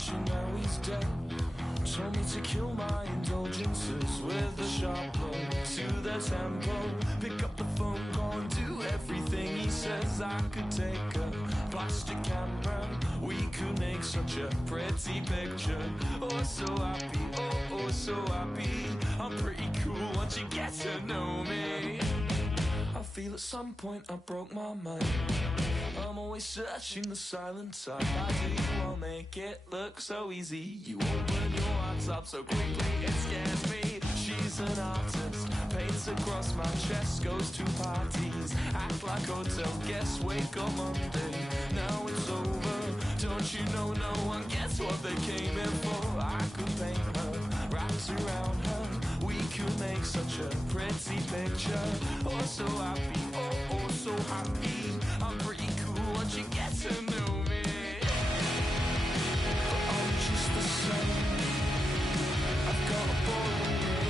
version, now he's dead. Told me to kill my indulgences with a sharp blow to the tempo. Pick up the phone, go and do everything he says. I could take a plastic camera, we could make such a pretty picture. Oh, so happy, oh, so happy. I'm pretty cool once you get to know me. I feel at some point I broke my mind. I'm always searching the silent side. How do you all make it look so easy? You open your hearts up so quickly, it scares me. She's an artist, paints across my chest, goes to parties, act like hotel guests, wake up Monday, now it's over. Don't you know no one gets what they came in for? I could paint her, wrapped around her, we could make such a pretty picture. Oh, so happy, oh, so happy. I'm pretty cool once you get to know me. But I'm just the same, I've got a boring name.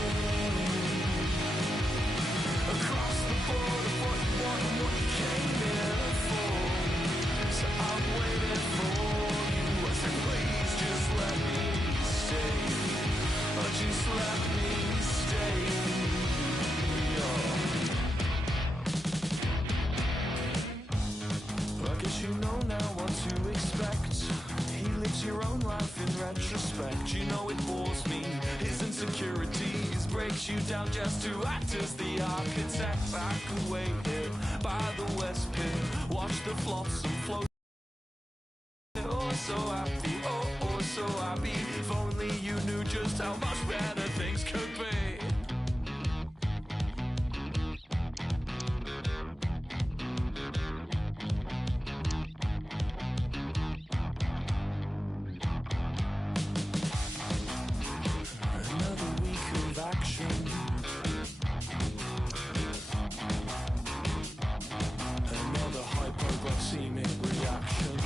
Across the board of what you want and what you came here for. So I'm waiting for you. I said please just let me stay. Or just let me stay. I guess you know now what to expect. He lives your own life in retrospect. You know it bores me, his insecurities breaks you down just to act as the architect. I could wait here by the West Pier, watch the flotsam float. Oh, so happy, oh, so happy. If only you knew just how much better things could be. Another hypoglycemic reaction.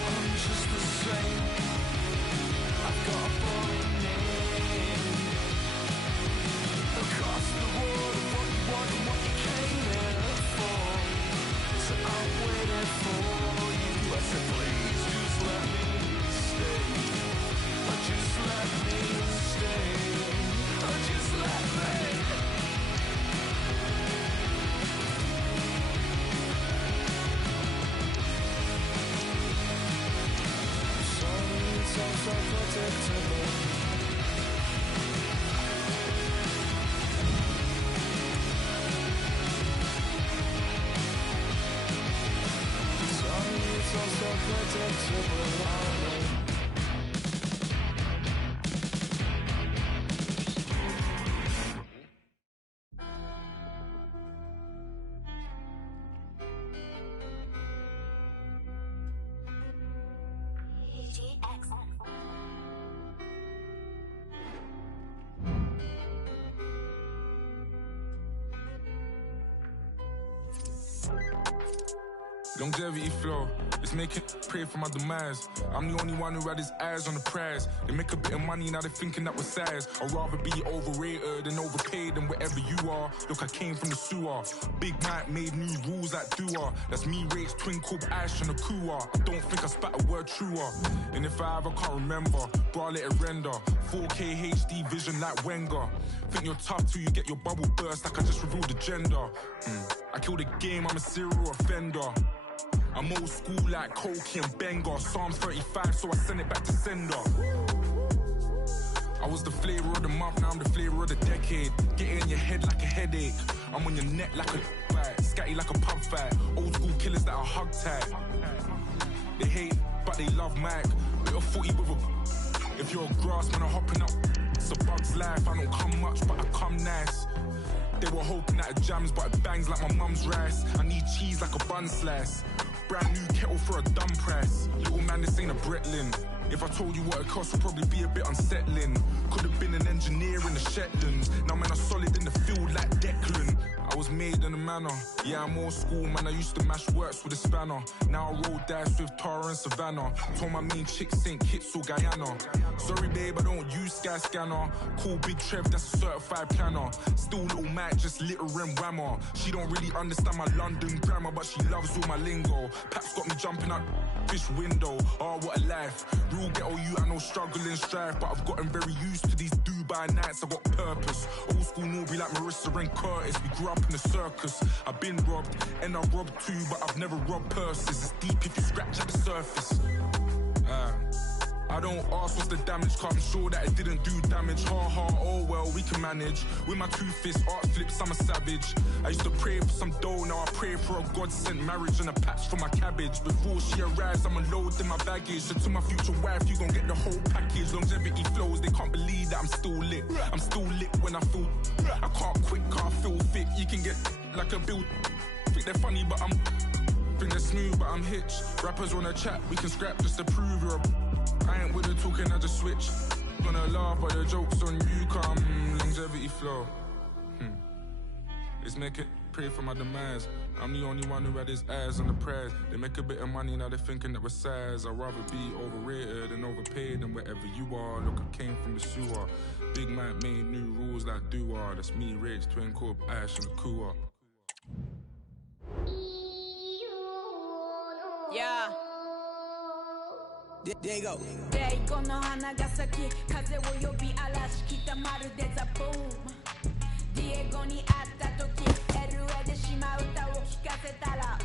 I'm just the same, I've got a boring name. Across the water, what you want and what you came here for. So I'm waiting for you. I said please just let me stay. Or just let me stay. Or just let me. Sorry, it's all so predictable. It's all so predictable, I know. Longevity flow, it's making pray for my demise. I'm the only one who had his eyes on the prize. They make a bit of money, now they're thinking that we're size. I'd rather be overrated and overpaid than wherever you are. Look, I came from the sewer. Big Mike made new rules like Dua. That's me, Race, Twinkle, Ash, and a Kua. I don't think I spat a word truer. And if I ever can't remember, bro, I'll let it render. 4K HD vision like Wenger. Think you're tough till you get your bubble burst like I just revealed the gender. I kill the game, I'm a serial offender. I'm old school like Koki and Benga. Psalms 35, so I send it back to sender. I was the flavor of the month, now I'm the flavor of the decade. Get it in your head like a headache. I'm on your neck like a fight, scatty like a pub fight. Old school killers that are hug tight. They hate, but they love Mike. Bit of footy with a... If you're a grass man, I'm hopping up. It's a bug's life, I don't come much, but I come nice. They were hoping that it jams, but it bangs like my mum's rice. I need cheese like a bun slice. Brand new kettle for a dumb price. Little man, this ain't a Bretlin. If I told you what it cost, it'd probably be a bit unsettling. Could have been an engineer in the Shetlands. Now man, I'm solid in the field like Declan. I was made in a manner. Yeah, I'm old school, man, I used to mash works with a spanner. Now I roll dice with Tara and Savannah. Told my main chick St. Kitts or Guyana. Sorry babe, I don't use Sky Scanner. Call Big Trev, that's a certified planner. Still little Mac, just litter and whammer. She don't really understand my London grammar, but she loves all my lingo. Paps got me jumping out fish window. Oh, what a life. Real ghetto you, I know struggle and strife, but I've gotten very used to these Dubai nights. I got purpose. Old school Norby like Marissa and Curtis. We grew up in the circus. I've been robbed, and I've robbed too, but I've never robbed purses. It's deep if you scratch at the surface. I don't ask what's the damage, cause I'm sure that it didn't do damage. Ha ha, oh well, we can manage. With my 2 fists, art flips, I'm a savage. I used to pray for some dough, now I pray for a God-sent marriage and a patch for my cabbage. Before she arrives, I'm unloading my baggage. So to my future wife, you gon' get the whole package. Longevity flows, they can't believe that I'm still lit. I'm still lit when I feel. I can't quit, can't feel fit. You can get like a bill. Think they're funny, but I'm. Think they're smooth, but I'm hitched. Rappers wanna chat, we can scrap just to prove you're a. I ain't with the talking, I just switch. Gonna laugh, but the joke's on you, come longevity flow. Let's make it, pray for my demise. I'm the only one who had his eyes on the prize. They make a bit of money, now they're thinking that we're size. I'd rather be overrated and overpaid than wherever you are. Look, I came from the sewer. Big man made new rules like do-are. That's me, Rage, Twin Corp, Ash, and Kua. Yeah. There you go. レイコの花が咲き風を呼び嵐来たまるでザブームディエゴに会った時 LA で島歌を聴かせたら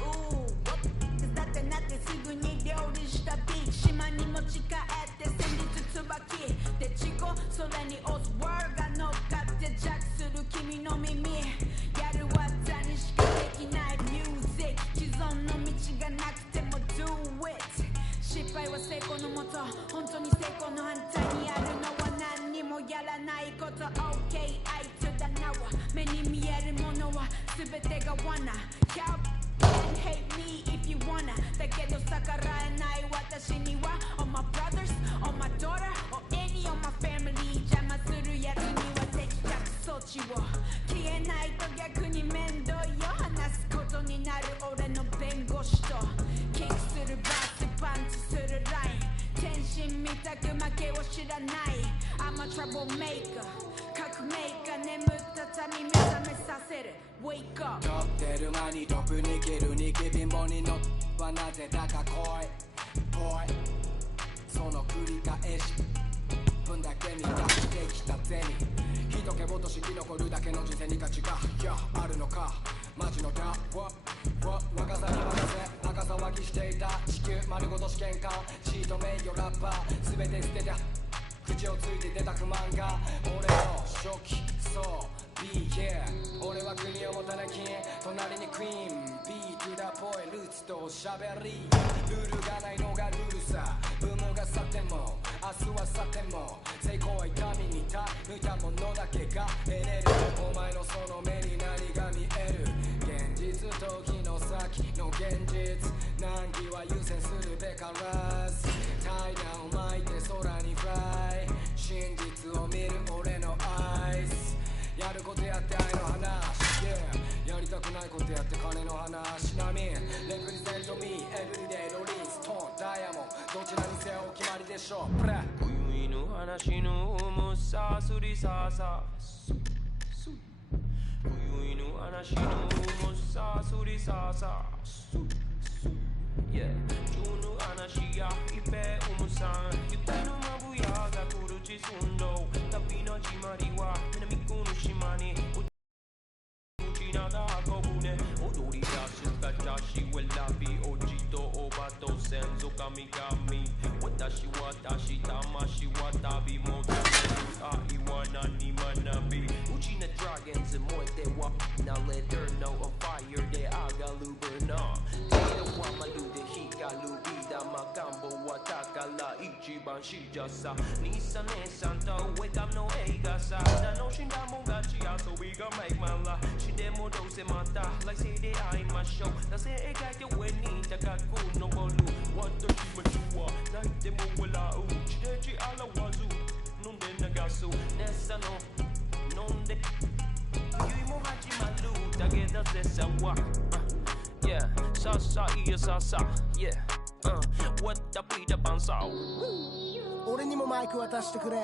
手伝ってなってすぐに料理したビーチ島に持ち帰って先日椿でチコそれにオズワーが乗っかってジャックする君の耳やる技にしかできないミュージック既存の道がなくても Do it失敗は成功のもと本当に成功の反対にあるのは何にもやらないこと OK I to the now 目に見えるものは全てが罠 Can't hate me if you wanna だけど逆らえない私には All my brothers, all my daughter or any of my family 邪魔するやつには的確措置を消えないと逆に面倒よ話すことになる俺の弁護士とキックするバスパンチするライン天心みたく負けを知らない I'm a troublemaker 革命家眠った民目覚めさせる Wake up 撮ってる間にトップに切るニキ貧乏に乗はなぜだか来いその繰り返し分だけに出してきた銭人気落とし生き残るだけの人生に価値があるのかマジのダ若さに任せ赤騒ぎしていた地球丸ごと試験官シート名誉ラッパー全て捨てた口をついて出た不満が俺の初期そう Be here 俺は国を持たなき隣にクイーン Be to the boy ルーツとしゃべりルールがないのがルールさブームが去っても明日は去っても成功は痛みに抜いたものだけが得れるお前のその目に何が見える現実と日の先の現実難儀は優先するべからず怠惰を巻いて空にフライ真実を見る俺のアイスやることやって愛の話、yeah、やりたくないことやって金の話なみレプリゼントミーエブリデイロリンストーンダイヤモンドどちらにせよお決まりでしょうプレ今宵の話の重さすりささ今宵の話の重さすりささYeah, Juno Anashia, Ipe Umusan, Ipeno Mabuyaga, Kuruchi Sundo, Tapino Chimariwa, Minamiku Shimani, Uchinaga Kobune, Odorida Sukajashi, Welabi, Ojito, Obato, Senzo Kamigami, Watashi, Tamashi, Watabi, Moto, Iwana, Nimanabi, Uchina Dragons, and Moitewa, now let her know a fire, de Agaluberna. Lubida Magambo Watakala Ichiban Shijasa Nisa Nesanta wake up no Egasa Nano Shindamongachi so we gon' make my la Shidemo dose mata like say they I my show Na say ega ke weni takaku no bolu What the Shimachua Like demo wala u Chidechi ala wazu Nunde nagasu Nessa no Nonde Yui mo hachi malu Tage 대사와 yeah 서서이어서서 yeah 我的彼得帮手 俺にもマイク渡してくれよ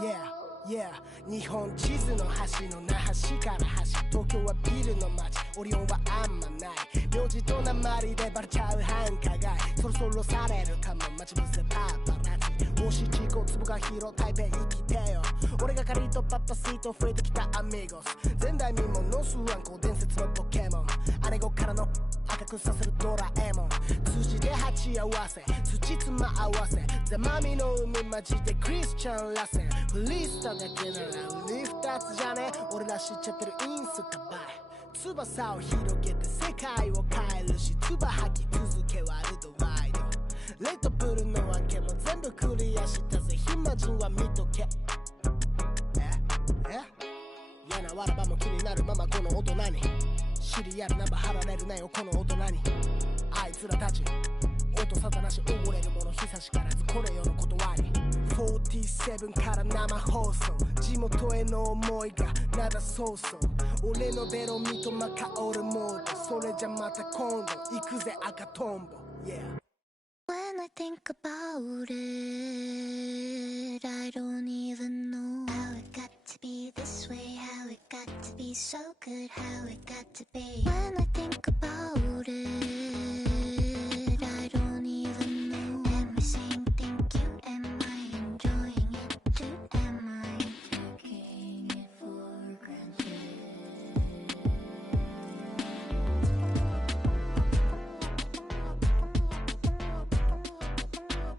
yeah Yeah 日本地図の端の那覇市から端東京はビルの街オリオンはあんまない名字と鉛でバレちゃう繁華街そろそろされるかも待ち伏せパパラッチもし事故粒が広台北生きてよ俺がカリとパッパスイート増えてきたアミゴス前代未聞のスワンコ伝説のポケモン姉子からの赤くさせるドラえもん通じで鉢合わせ土妻合わせザマミの海混じってクリスチャンらせんフリースタだけなら海二つじゃね俺ら知っちゃってるインスタ映え翼を広げて世界を変えるし唾吐き続けワールドワイドレッドブルの案件も全部クリアしたぜ暇人は見とけ嫌なわらばも気になるままこの大人にシリアルナンバー貼られるなよこの大人にあいつらたち音沙汰なし溺れるもの久しからずこれよの断り47から生放送地元への思いがなだそうそう俺のベロミとマカオルモードそれじゃまた今度行くぜ赤トンボ Yeah When I think about it, I don't even know how it got to be this way, how it got to be so good, how it got to be. When I think about it, I don't even know. Am I saying thank you? Am I enjoying it too? Am I taking it for granted?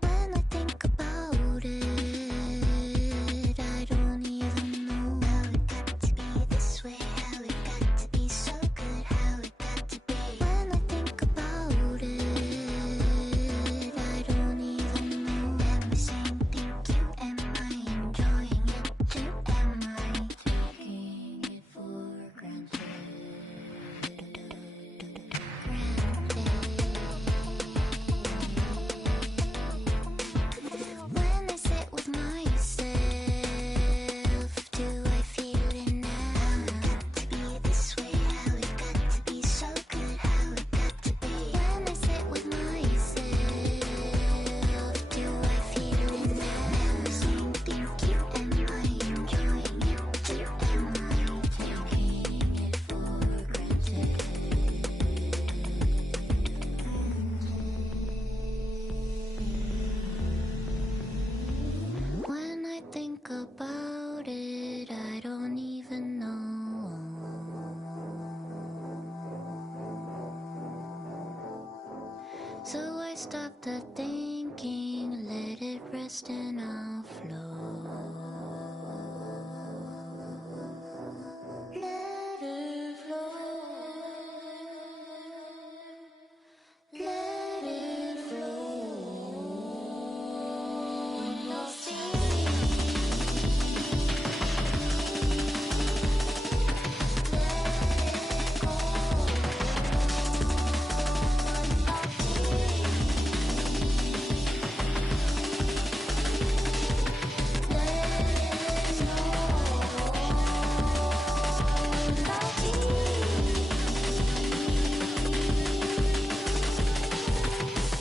When I think about it, I don't even know how it got to be this way, how it got to be so good, how it got to be. When I think about it, I don't even know. Am I saying thank you? Am I enjoying it too? Am I taking it for granted? When I sit with myself, do I feel it now? How it got to be this way, how it got to be so good, how it got to be. When I sit with myself, do I feel it now? Am I saying thank you? Am I enjoying it too? Am I taking it for granted? When I think about it, I don't even know. So I stop the thinking, let it rest and I'll flow. Let it flow. Let it flow. And I'll see.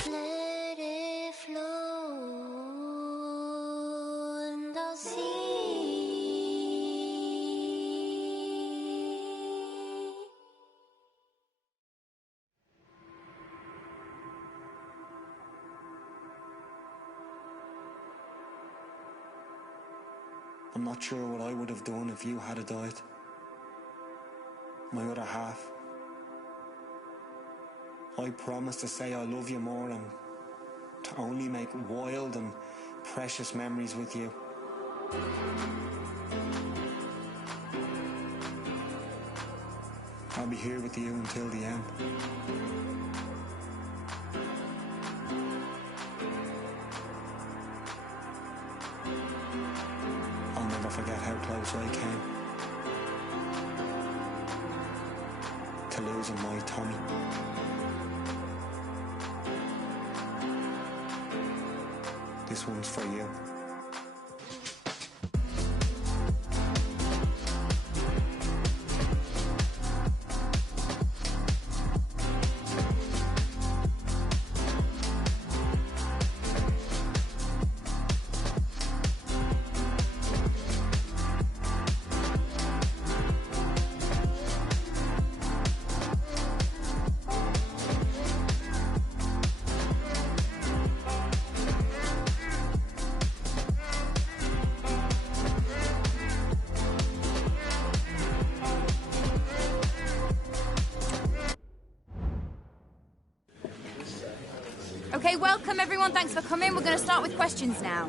Let it flow and I'll see. I'm not sure what I would have done if you had died. My other half. I promised to say I love you more and to only make wild and precious memories with you. I'll be here with you until the end. I'll never forget how close I came to losing my Tommy. This one's for you. Okay, welcome everyone, thanks for coming. We're going to start with questions now.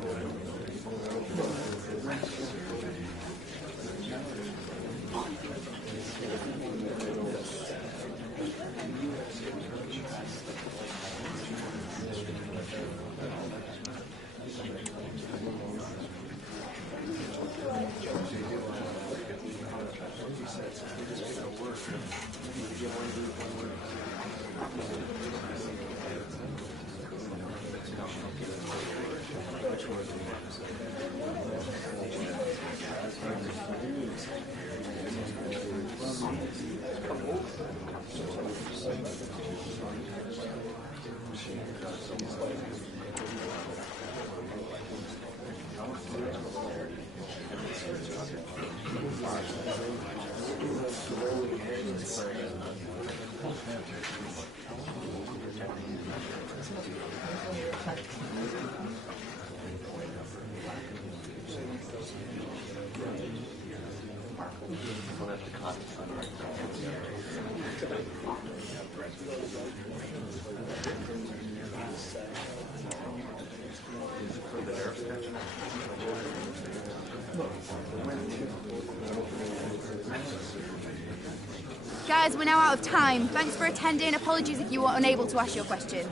Guys, we're now out of time. Thanks for attending. Apologies if you were unable to ask your question.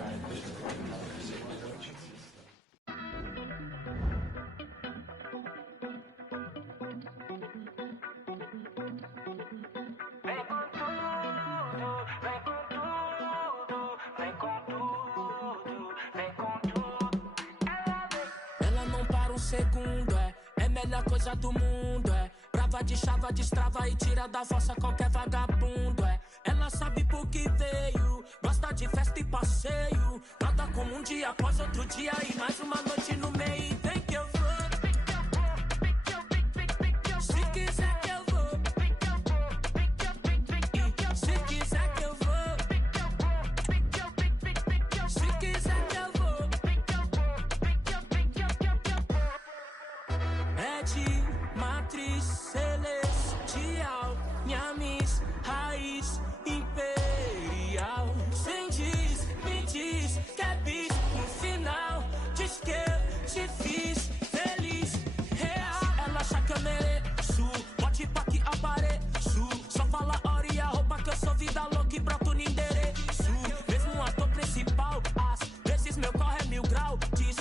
Ela não para segundo, é melhor coisa do mundo, brava de chava, destrava e tira da fossa qualquer vagabundo, Ela sabe por que veio, gosta de festa e passeio, nada como um dia após outro dia e mais uma noite no meio. Vem que eu vou, se quiser que eu vou, e se quiser que eu vou, se quiser que eu vou. É de matriz celestial, minha miss, raiz imperial. Sem diz, me diz que é bis no final. Diz que eu te fiz feliz, real. Ela acha que eu mereço, bote pra que apareço. Só fala hora e a roupa que eu sou vida louca e broto no endereço. Mesmo um ator principal, às vezes meu corre é 1000 graus. Diz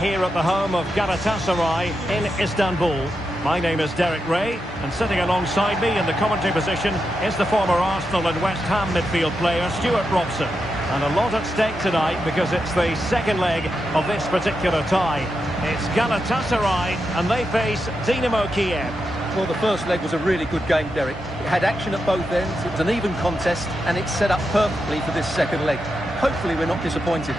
here at the home of Galatasaray in Istanbul. My name is Derek Ray, and sitting alongside me in the commentary position is the former Arsenal and West Ham midfield player Stuart Robson. And a lot at stake tonight because it's the second leg of this particular tie. It's Galatasaray and they face Dynamo Kyiv. Well, the first leg was a really good game, Derek. It had action at both ends, it was an even contest, and it's set up perfectly for this second leg. Hopefully we're not disappointed.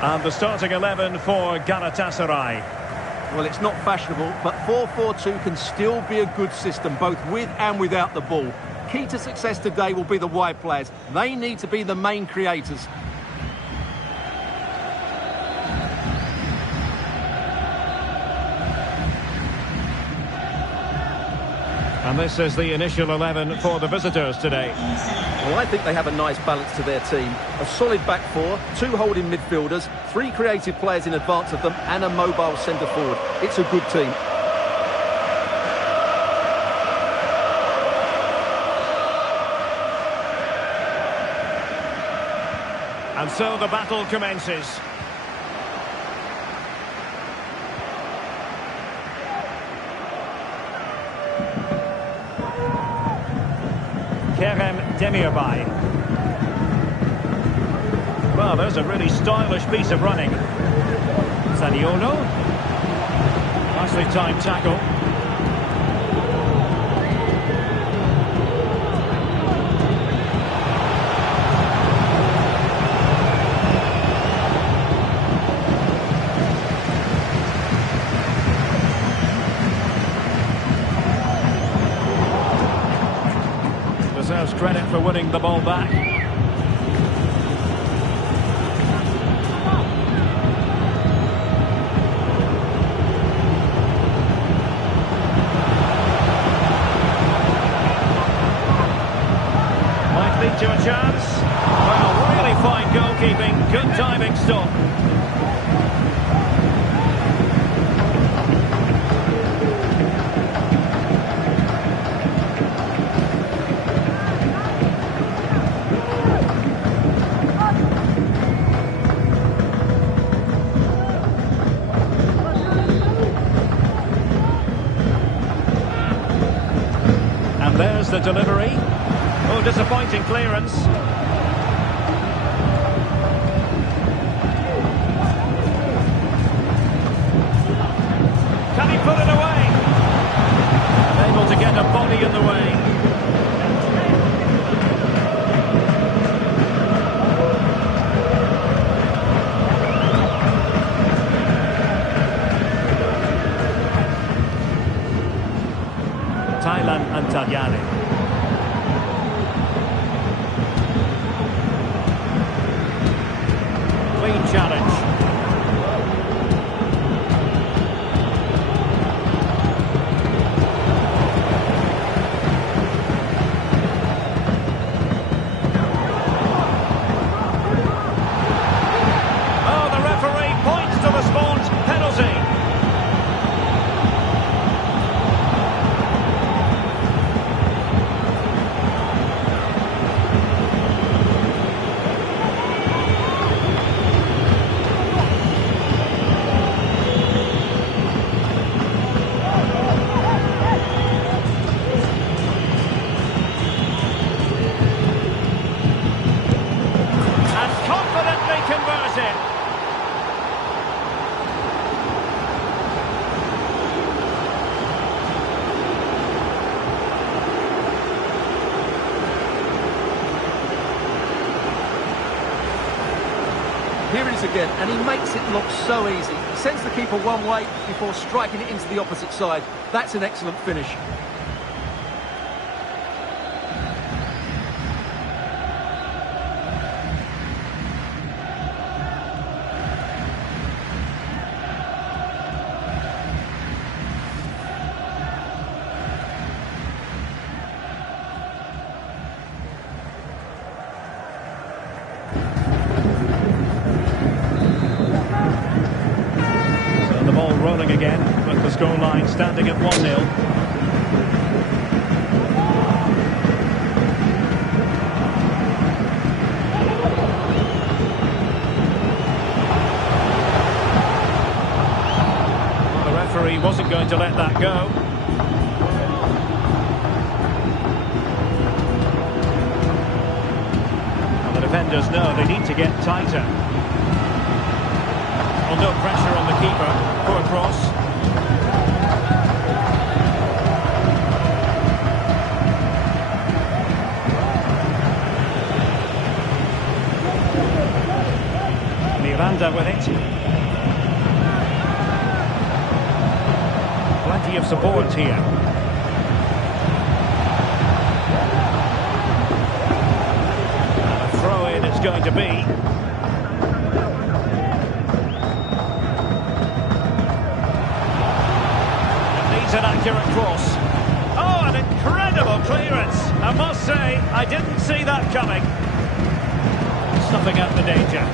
And the starting 11 for Galatasaray. Well, it's not fashionable, but 4-4-2 can still be a good system, both with and without the ball. Key to success today will be the wide players. They need to be the main creators. And this is the initial 11 for the visitors today. Well, I think they have a nice balance to their team. A solid back four, 2 holding midfielders, 3 creative players in advance of them, and a mobile centre forward. It's a good team. And so the battle commences. Kerem Demirbay. Well, there's a really stylish piece of running. Zaniolo. Nicely timed tackle. Deserves credit for winning the ball back. Might lead to a chance. Well, really fine goalkeeping. Good diving stop. There's the delivery. Oh, disappointing clearance. Can he put it away? Able to get a body in the way. Thailand and Tagliani. Clean challenge. Oh, the referee points to the spot. Penalty. Here it is again, and he makes it look so easy. He sends the keeper one way before striking it into the opposite side. That's an excellent finish. Rolling again, with the scoreline standing at 1-0. Well, the referee wasn't going to let that go. And the defenders know they need to get tighter. Well, no pressure on the keeper. Poor cross. Miranda with it. Plenty of support here. And a throw-in it's going to be. An accurate cross. Oh, an incredible clearance. I must say, I didn't see that coming. Snuffing out the danger.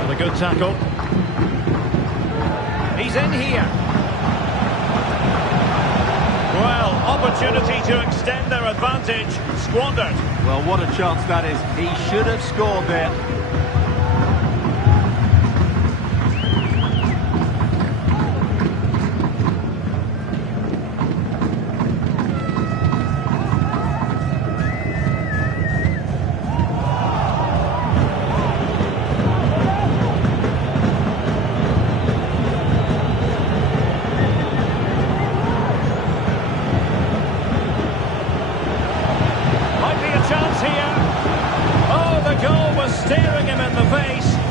With a good tackle. He's in here. Well, opportunity to extend their advantage, squandered. Well, what a chance that is. He should have scored there.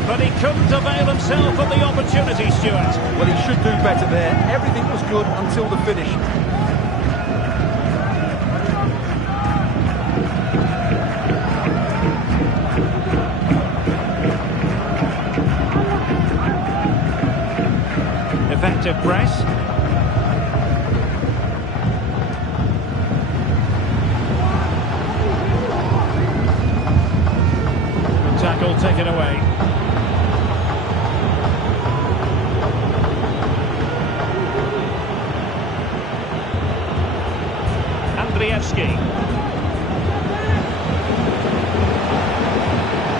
But he couldn't avail himself of the opportunity, Stuart. Well, he should do better there. Everything was good until the finish. Effective press. Good tackle taken away.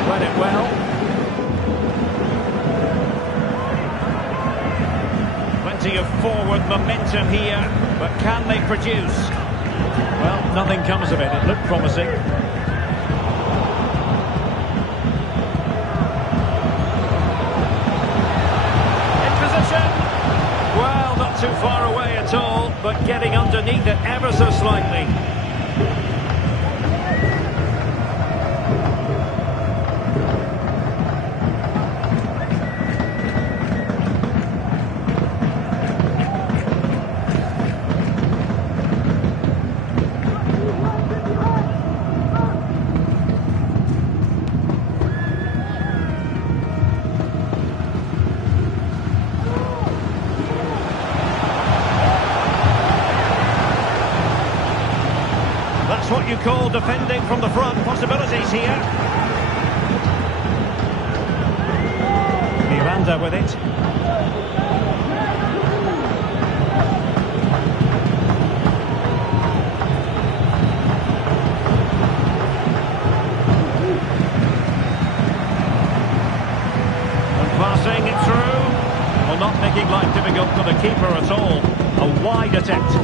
Read it well. Plenty of forward momentum here, but can they produce? Well, nothing comes of it. It looked promising. In position. Well, not too far away at all, but getting underneath it ever so slightly. That's what you call defending from the front. Possibilities here. Miranda with it. And passing it through. Well, not making life difficult for the keeper at all. A wide attempt.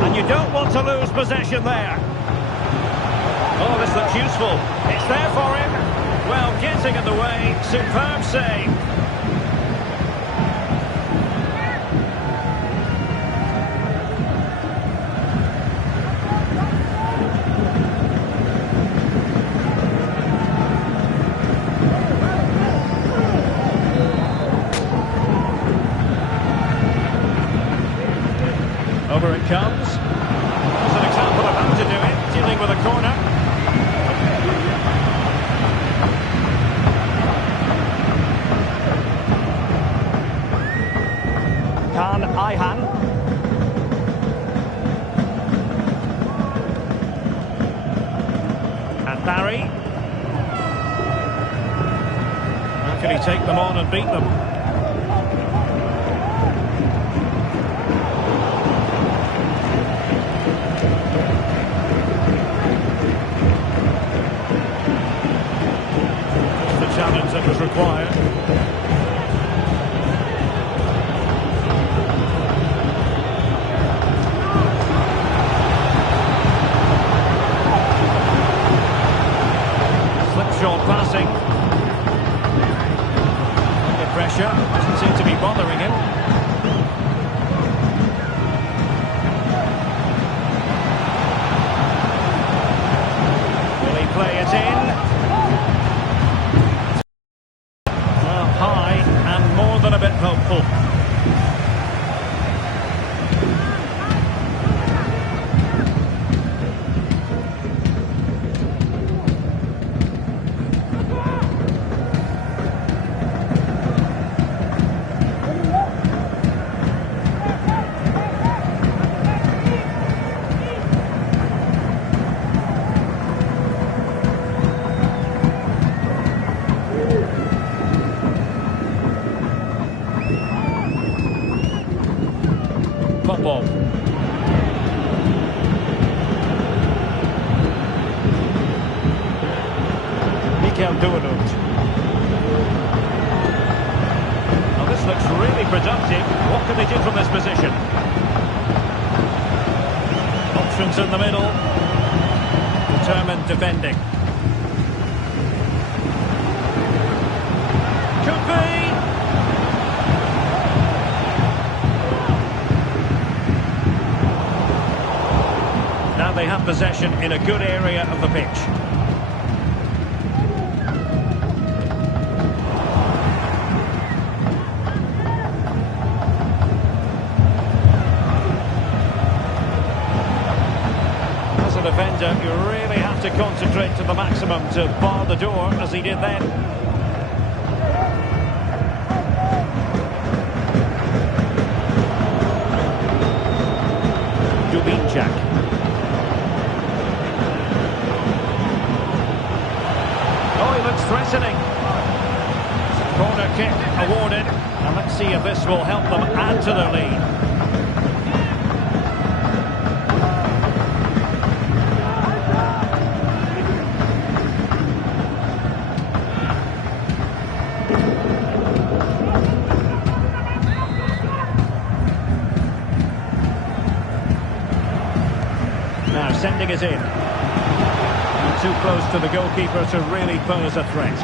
And you don't want to lose possession there. Oh, this looks useful. It's there for him. Well, getting in the way. Superb save. Over it comes. There's an example of how to do it, dealing with a corner. Khan Ayhan. And Barry. How can he take them on and beat them? Challenge that was required. Slipshod passing. Under pressure. pressure. Doesn't seem to be bothering him. Will he play it in? Well, high and more than a bit hopeful. Football. Mikel Duanout. Now this looks really productive. What can they do from this position? Options in the middle. Determined defending. Could be. Now they have possession in a good area of the pitch. As a defender, you really have to concentrate to the maximum to bar the door, as he did then. Dubinczak. Threatening. Corner kick awarded. And let's see if this will help them add to their lead. Now sending it in. Too close to the goalkeeper to really pose a threat.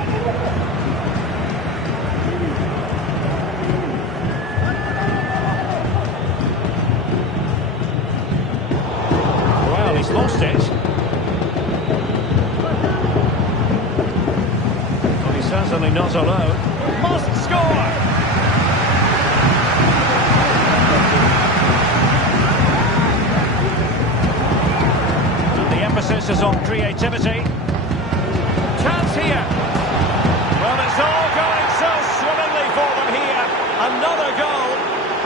Well, he's lost it. Well, he's certainly not alone. Must score! Emphasis is on creativity. Chance here. Well, it's all going so swimmingly for them here. Another goal.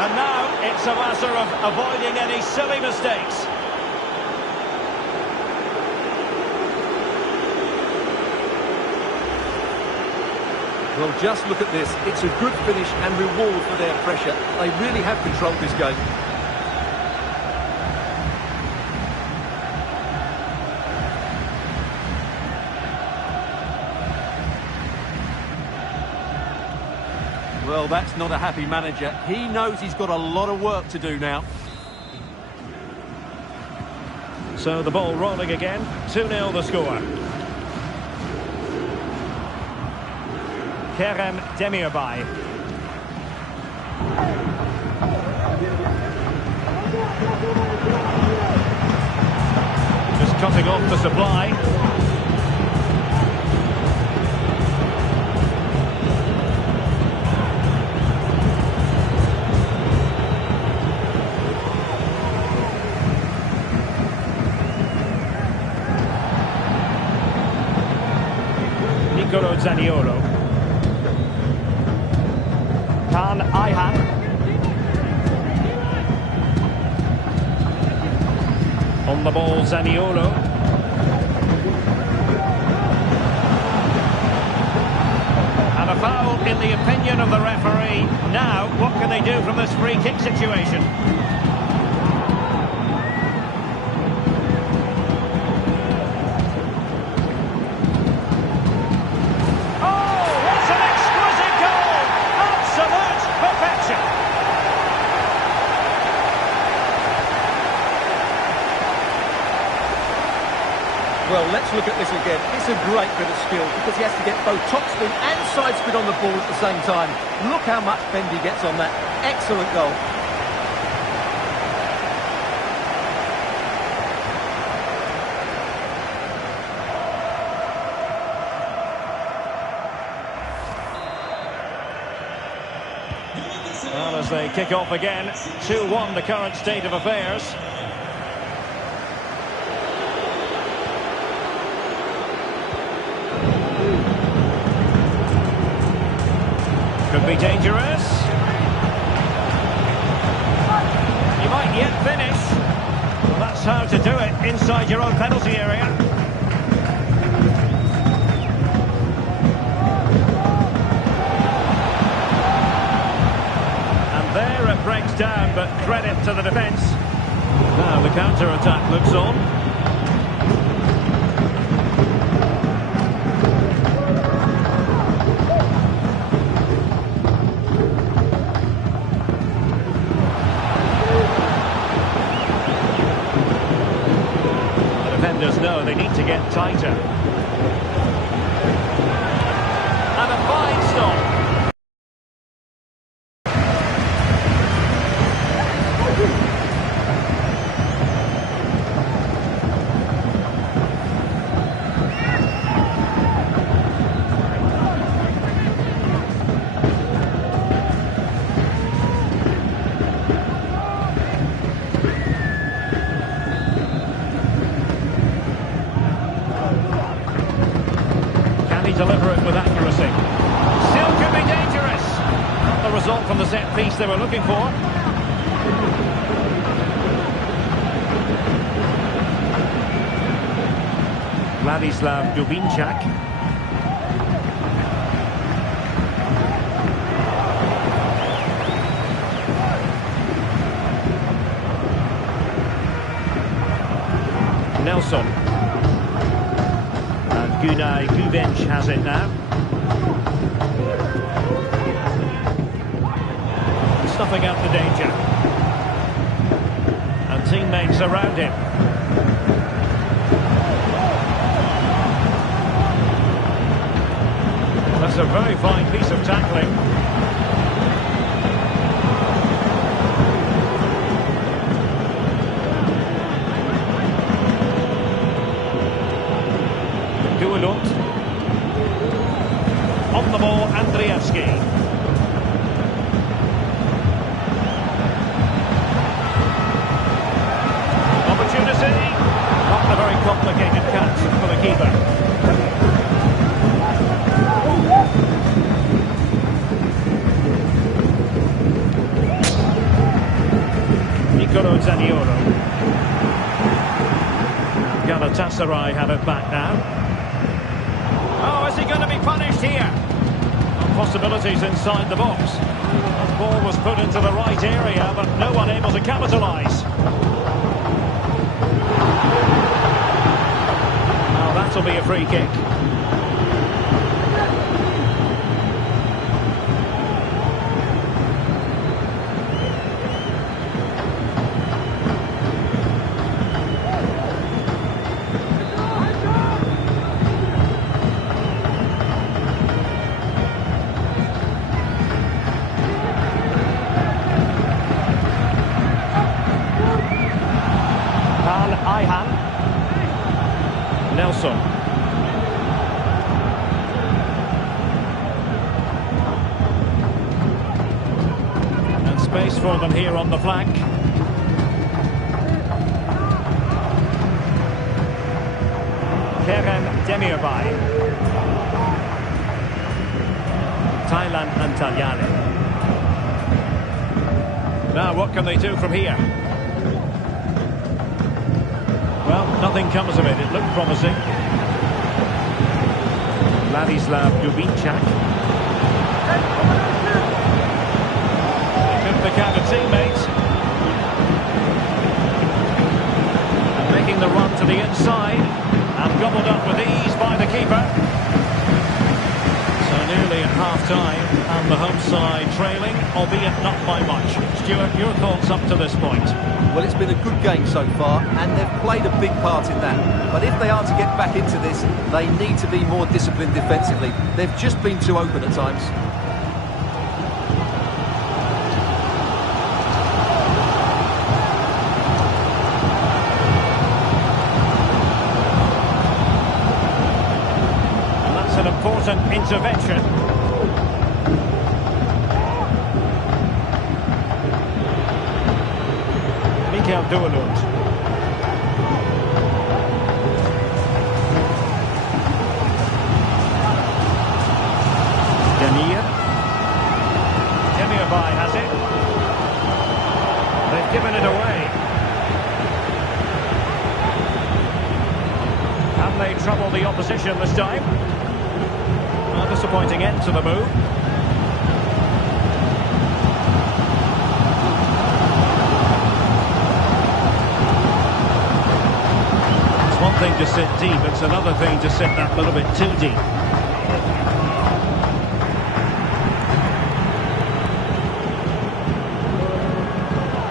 And now it's a matter of avoiding any silly mistakes. Well, just look at this. It's a good finish and reward for their pressure. They really have controlled this game. Well, that's not a happy manager. He knows he's got a lot of work to do now. So the ball rolling again. 2-0 the score. Kerem Demirbay. Just cutting off the supply. Zaniolo. Kaan Ayhan. On the ball, Zaniolo. And a foul in the opinion of the referee. Now, what can they do from this free kick situation? Well, let's look at this again. It's a a great bit of skill because he has to get both top spin and side spin on the ball at the same time. Look how much bend he gets on that. Excellent goal. Well, as they kick off again, 2-1 the current state of affairs. Could be dangerous. You might yet finish. Well, that's how to do it inside your own penalty area. And there it breaks down, but credit to the defence. Now the counter-attack looks on. Know they need to get tighter. And a fine stop. Deliver it with accuracy. Still could be dangerous. Not the result from the set piece they were looking for. Vladislav Dubinčak. Nelson. Gunnar Guvench has it now. Snuffing out the danger. And teammates around him. That's a very fine piece of tackling. On the ball, Andrievski. Opportunity. Not a very complicated catch for the keeper. Nicolo Zaniolo. Galatasaray have it back now. Oh, is he going to be punished here? Possibilities inside the box. The ball was put into the right area, but no one able to capitalise. Now that'll be a free kick. Nelson. And space for them here on the flank. Kerem Demirbay. Thailand and Tagliani. Now what can they do from here? Well, nothing comes of it. It looked promising. Vladislav Dubinčak. They couldn't pick out a teammate. And making the run to the inside. And gobbled up with ease by the keeper. So nearly at half time, and the home side trailing, albeit not by much. Stuart, your thoughts up to this point? Well, it's been a good game so far, and they've played a big part in that. But if they are to get back into this, they need to be more disciplined defensively. They've just been too open at times. An important intervention. Mikel Duelund. Demir. Demirbay has it. They've given it away. And they trouble the opposition this time. A disappointing end to the move. It's one thing to sit deep, it's another thing to sit that little bit too deep.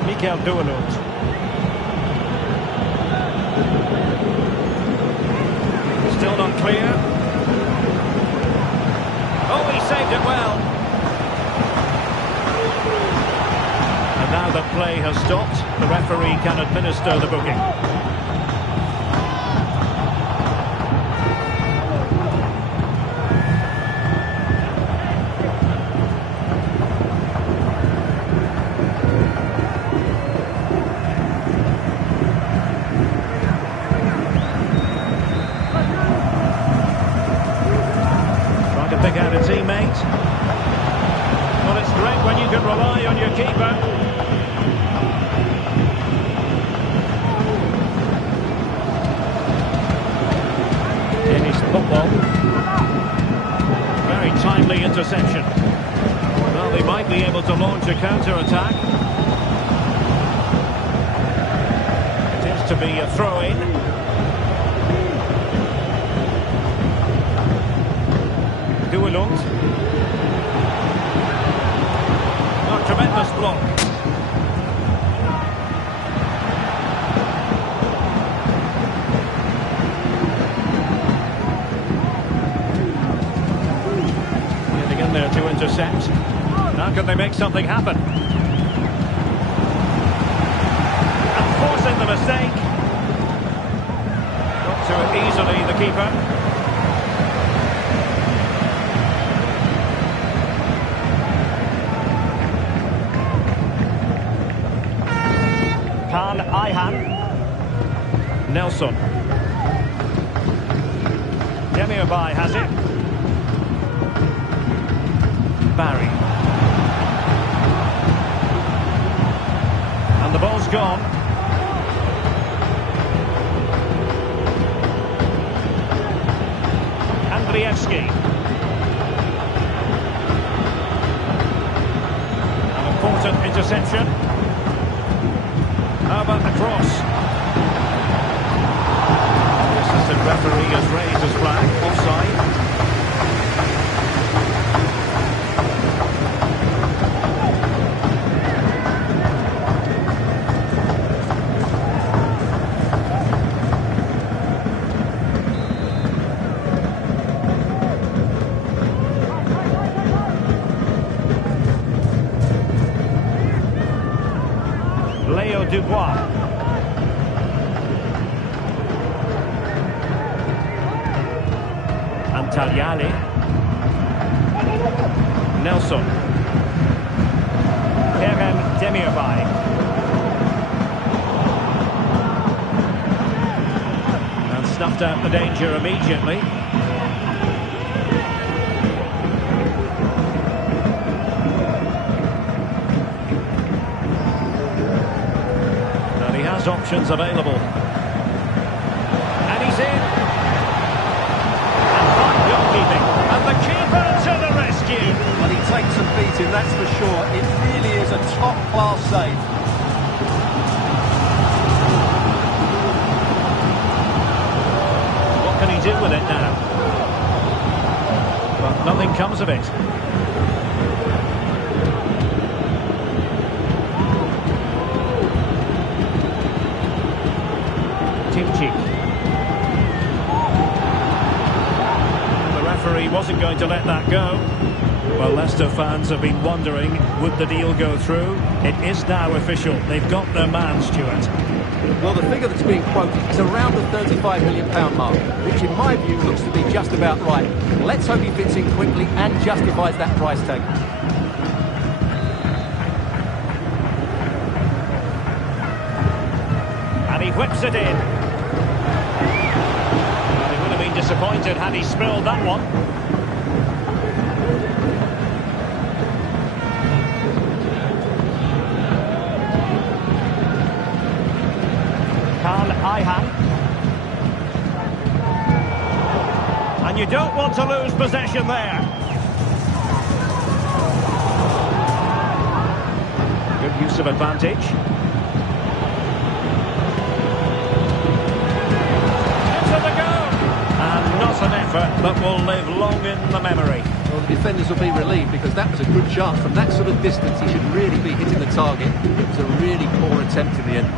Mikel Duelund. Still not clear. Oh, he saved it well. And now that play has stopped, the referee can administer the booking. Pick out a teammate. Well, it's great when you can rely on your keeper. Dennis football. Very timely interception. Well, they might be able to launch a counter-attack. It is to be a throw-in. Duelund. Oh, tremendous block. Getting in there to intercept. Now can they make something happen? And forcing the mistake. Got to it easily, the keeper. Nelson. Demirbay has it. Barry. And the ball's gone. Andrievski. An important interception. How about the cross? The referee has raised his flag, offside. Leo Dubois. Tagliani. Nelson. Kerem Demirbay. And snuffed out the danger immediately. And he has options available. And he's in. And the keeper to the rescue. Well, he takes some beating, that's for sure. It really is a top-class save. What can he do with it now? But nothing comes of it. referee wasn't going to let that go. Well, Leicester fans have been wondering, would the deal go through? It is now official. They've got their man, Stuart. Well, the figure that's being quoted is around the £35 million mark, which in my view looks to be just about right. Let's hope he fits in quickly and justifies that price tag. And he whips it in. Well, he would have been disappointed had he spilled that one. And you don't want to lose possession there. Good use of advantage. Into the goal! And not an effort that will live long in the memory. Well, the defenders will be relieved because that was a good chance. From that sort of distance, he should really be hitting the target. It was a really poor attempt in the end.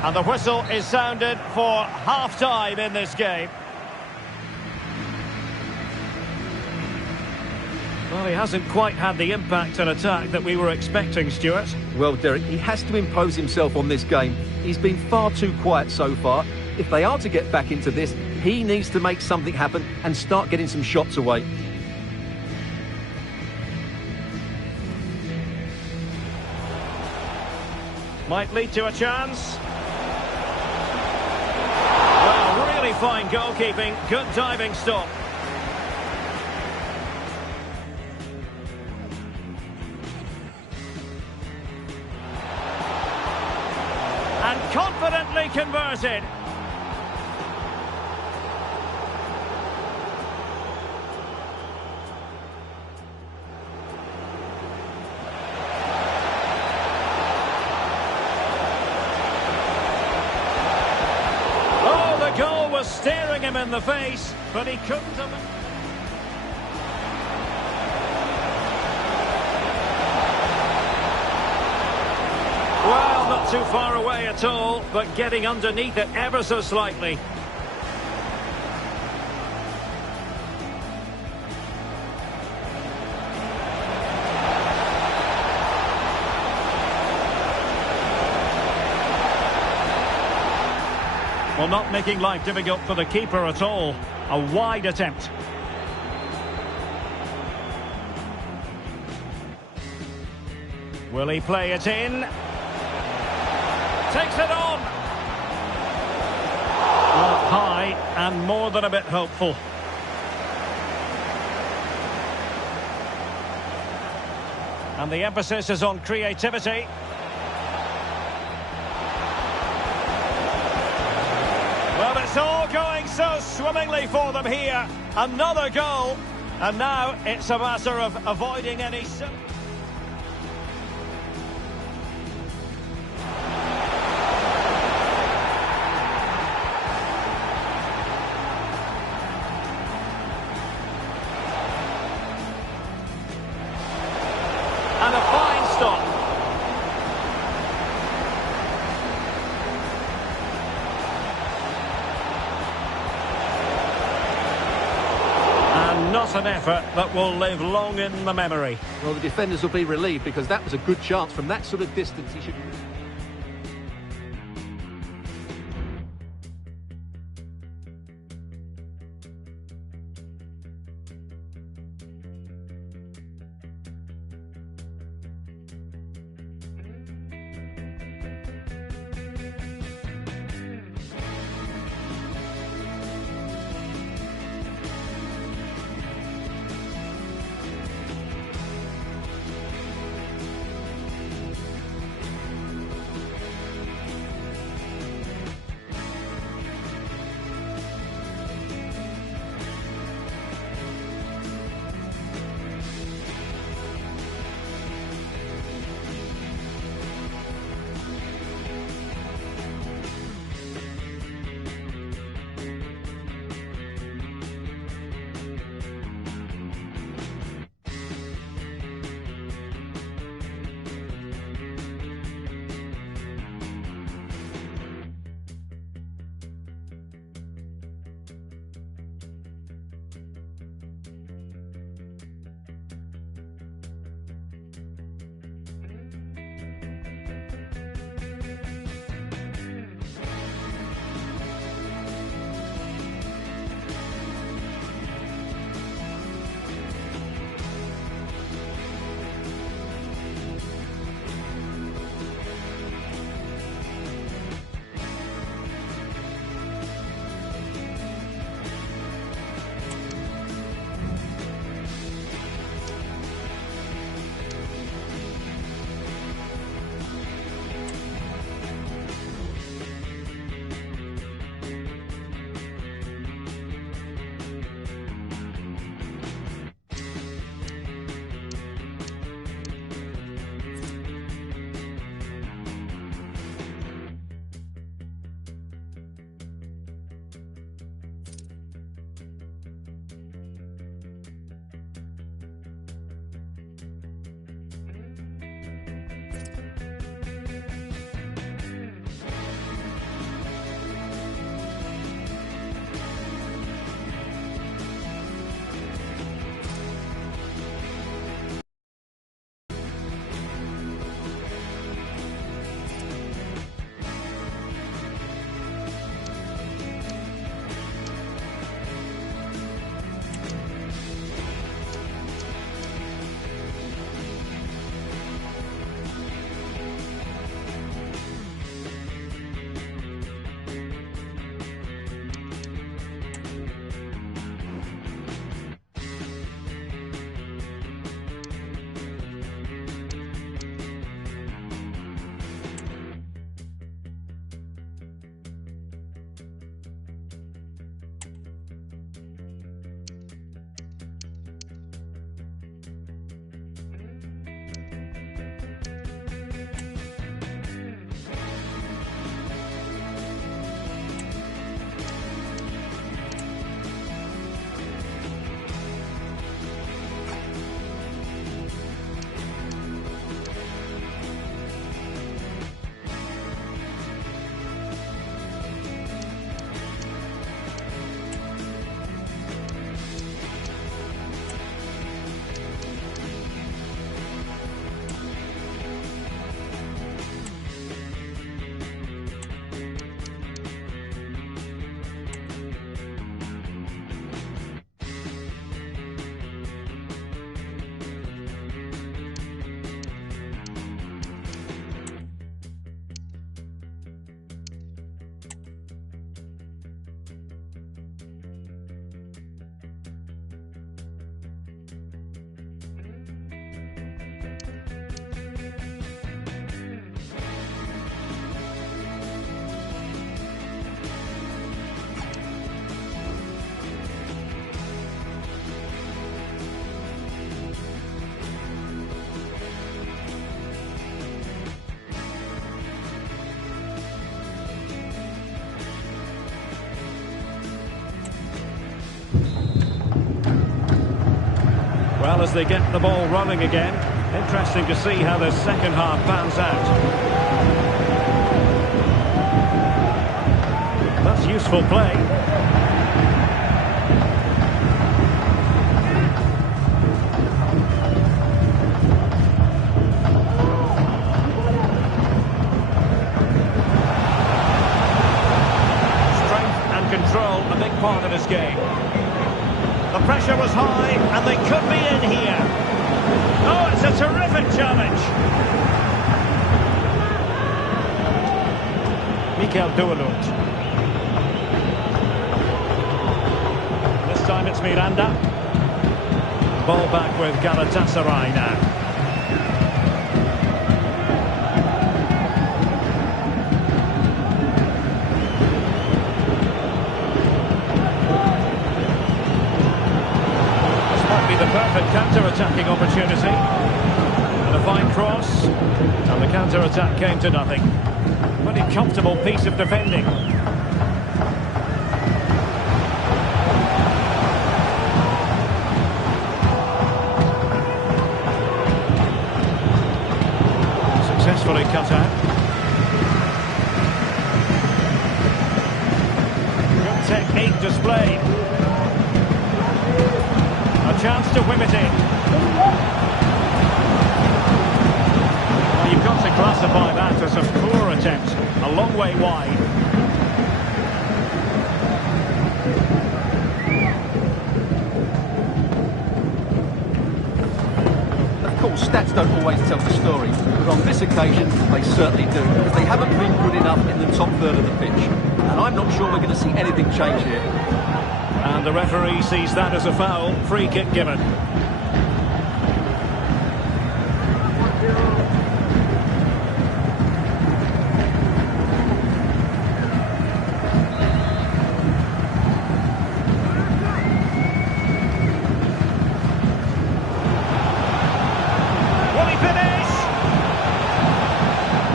And the whistle is sounded for half-time in this game. Well, he hasn't quite had the impact and attack that we were expecting, Stuart. Well, Derek, he has to impose himself on this game. He's been far too quiet so far. If they are to get back into this, he needs to make something happen and start getting some shots away. Might lead to a chance. Well, really fine goalkeeping. Good diving stop. And confidently converted. Goal was staring him in the face, but he couldn't have... Well, not too far away at all, but getting underneath it ever so slightly. Well, not making life difficult for the keeper at all. A wide attempt. Will he play it in? Takes it on! Well, high and more than a bit hopeful. And the emphasis is on creativity. Well, it's all going so swimmingly for them here. Another goal. And now it's a matter of avoiding any... And a fine stop. And not an effort that will live long in the memory. Well, the defenders will be relieved because that was a good chance. From that sort of distance, he should... Well, as they get the ball rolling again, interesting to see how the second half pans out. That's useful play. Control, a big part of his game. The pressure was high and they could be in here. Oh, it's a terrific challenge. Mikel Duelund. This time it's Miranda. Ball back with Galatasaray now. The perfect counter-attacking opportunity. And a fine cross. And the counter-attack came to nothing. Pretty comfortable piece of defending. Successfully cut out. Good technique displayed. A chance to whip it in. Well, you've got to classify that as a poor attempt. A long way wide. Of course, stats don't always tell the story, but on this occasion, they certainly do, because they haven't been good enough in the top third of the pitch. And I'm not sure we're going to see anything change here. And the referee sees that as a foul. Free kick given. Will he finish?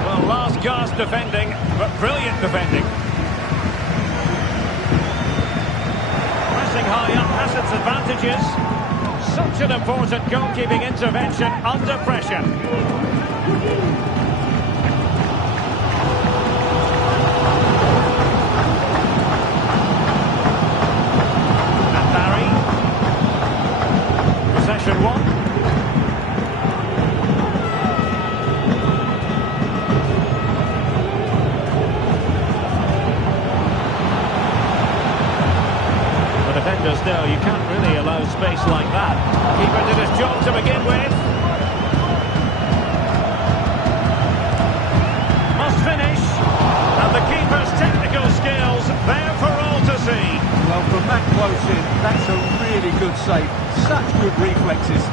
Well, last gasp defending, but brilliant defending. High up has its advantages. Such an important goalkeeping intervention under pressure. And Barry. Possession one. Defenders know you can't really allow space like that. Keeper did his job to begin with. Must finish. And the keeper's technical skills there for all to see. Well, from that close in, that's a really good save. Such good reflexes.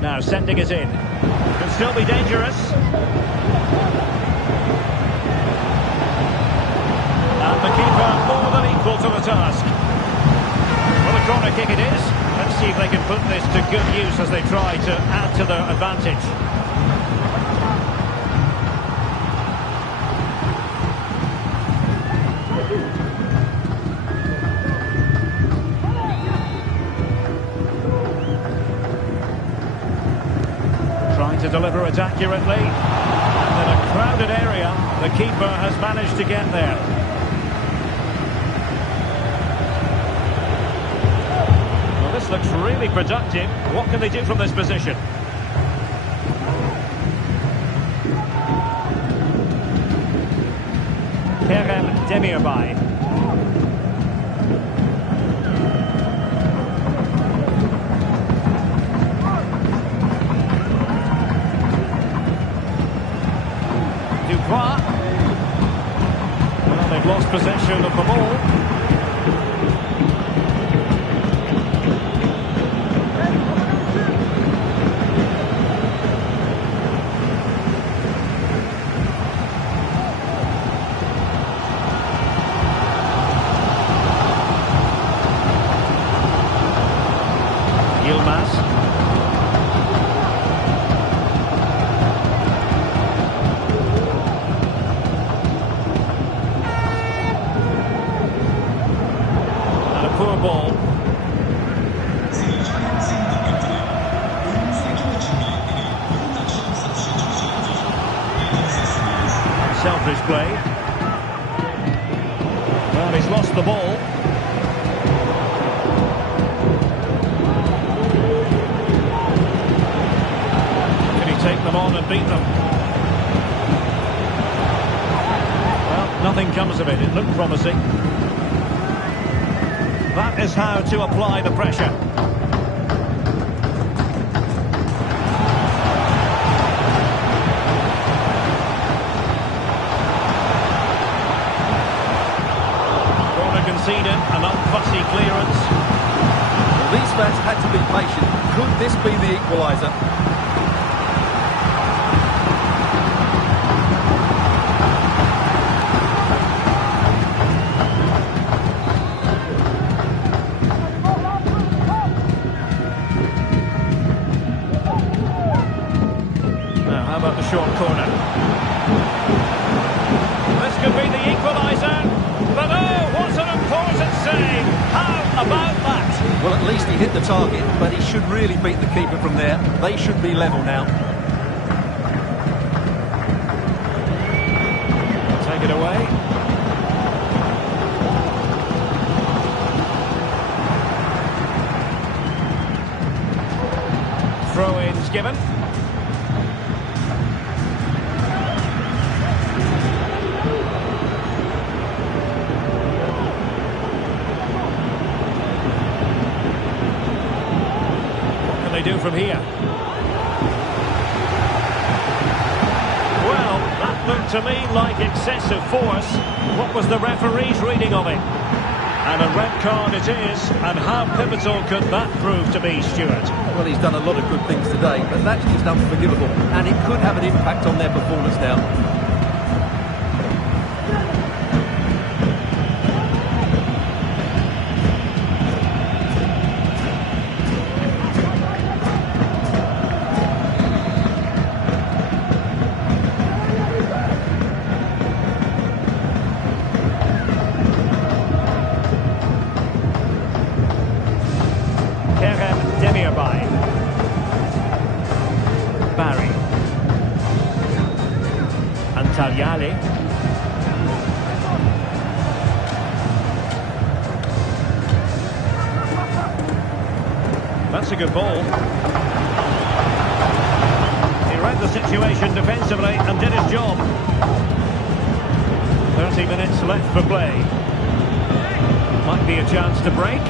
Now sending it in. Can still be dangerous. And the keeper more than equal to the task. Well, a corner kick it is. Let's see if they can put this to good use as they try to add to their advantage. To deliver it accurately, and in a crowded area the keeper has managed to get there. Well, this looks really productive. What can they do from this position? Kerem Demirbay. Well, they've lost possession of the ball. ball. Selfish play. Well, he's lost the ball. Can he take them on and beat them? Well, nothing comes of it. It looked promising. That is how to apply the pressure. Conceded, an unfussy clearance. Well, these fans had to be patient. Could this be the equaliser? Now, how about the short corner? This could be the equaliser. But oh, what an important save! How about that? Well, at least he hit the target, but he should really beat the keeper from there. They should be level now. Take it away. Throw-ins given. Do from here. Well, that looked to me like excessive force. What was the referee's reading of it? And a red card it is, and how pivotal could that prove to be, Stuart? Well, he's done a lot of good things today, but that's just unforgivable, and it could have an impact on their performance now. Barry. Antagliali. That's a good ball. He read the situation defensively and did his job. 30 minutes left for play. Might be a chance to break.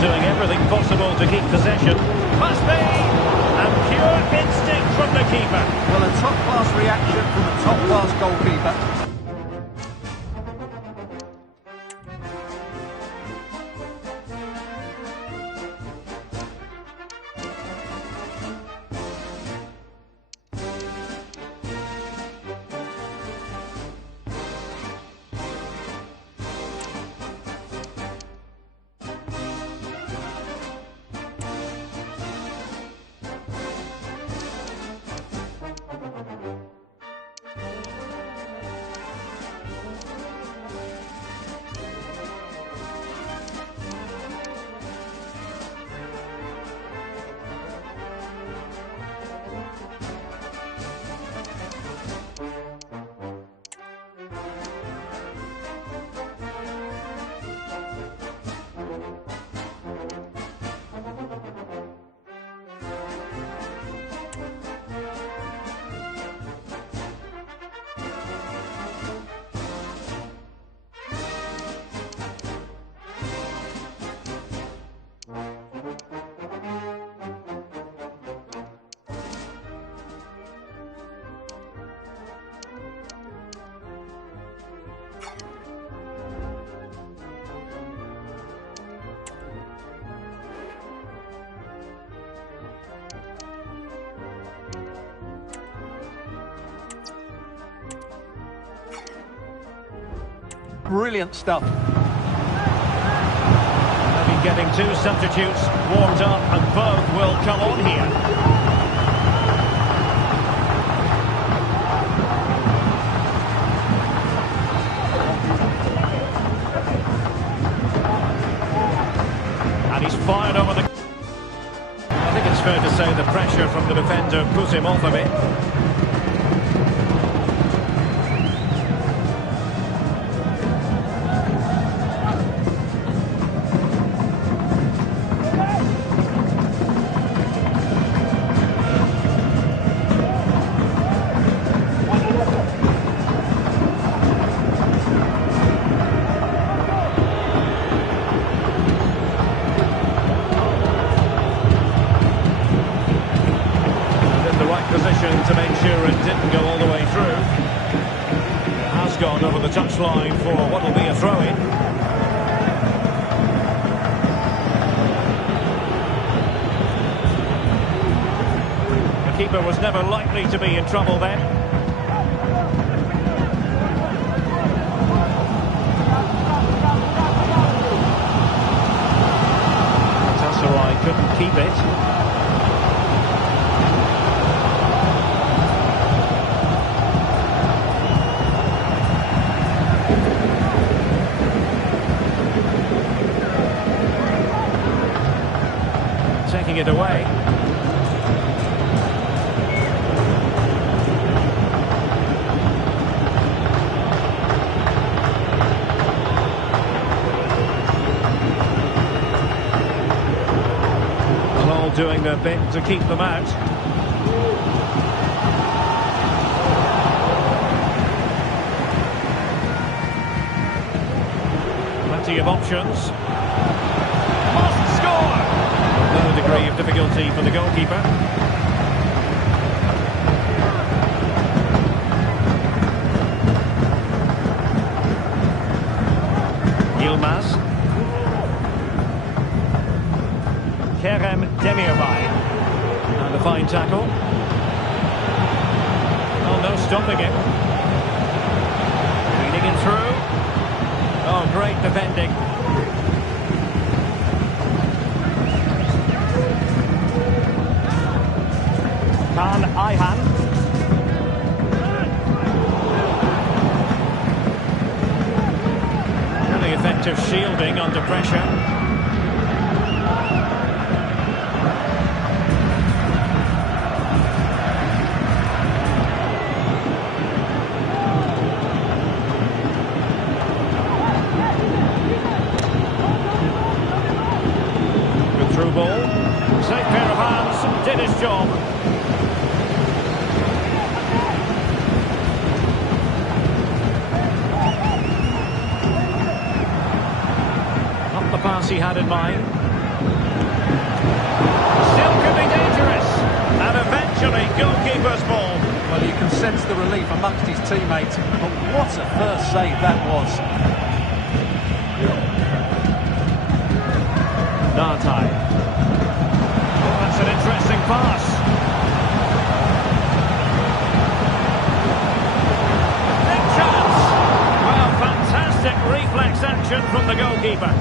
Doing everything possible to keep possession. Must be! And pure instinct from the keeper. Well, a top-class reaction from a top-class goalkeeper. Brilliant stuff. They'll be getting two substitutes warmed up, and both will come on here. fired over the... I think it's fair to say the pressure from the defender put him off a bit. Position to make sure it didn't go all the way through. It has gone over the touchline for what will be a throw-in. The keeper was never likely to be in trouble then. Galatasaray couldn't keep it. Taking it away. And all doing their bit to keep them out. Plenty of options. Must score! No degree of difficulty for the goalkeeper. Yilmaz. Kerem Demirbay. And a fine tackle. Oh, no stopping him. Feeding it through. Oh, great defending. Ayhan. Really effective shielding under pressure. Good through ball. Safe pair of hands. Did his job. Pass he had in mind. Still could be dangerous. And eventually goalkeeper's ball. Well, you can sense the relief amongst his teammates. But what a first save that was. Nartai. Oh, that's an interesting pass. Big chance. Well, fantastic reflex action from the goalkeeper.